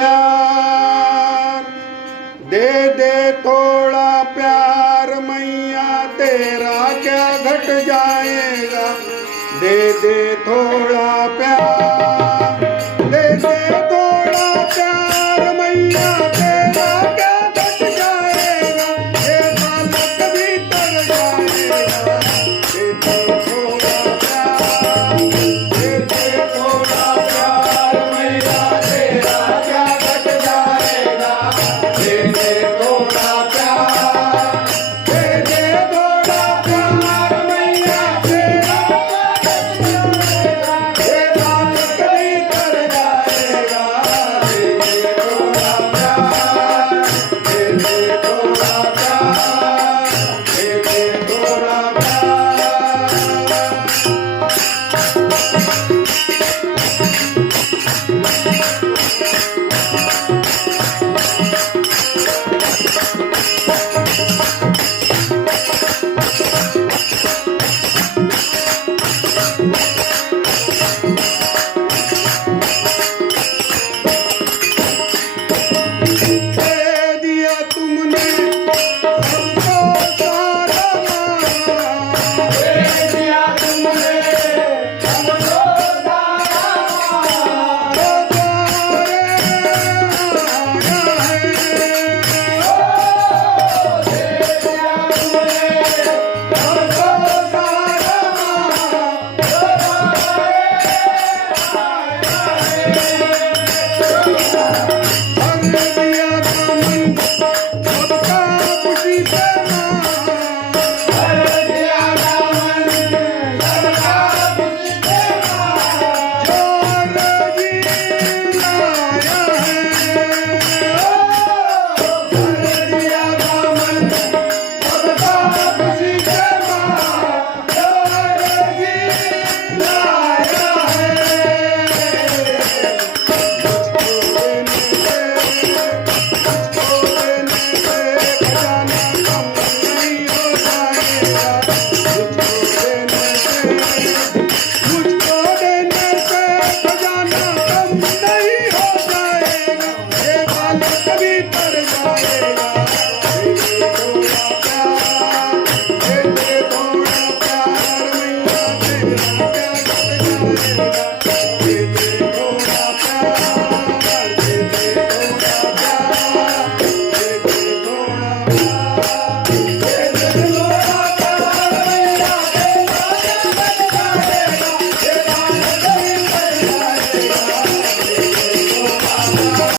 प्यार, दे थोड़ा प्यार मैया तेरा क्या घट जाएगा। दे थोड़ा प्यार, दे थोड़ा प्यार मैया तेरा क्या घट जाएगा। ये बालक भी तर जाएगा। दे थोड़ा प्यार, दे थोड़ा प्यार मैया तेरा क्या घट जाएगा। दे थोड़ा प्यार, दे थोड़ा प्यार मैया तेरा Thank you.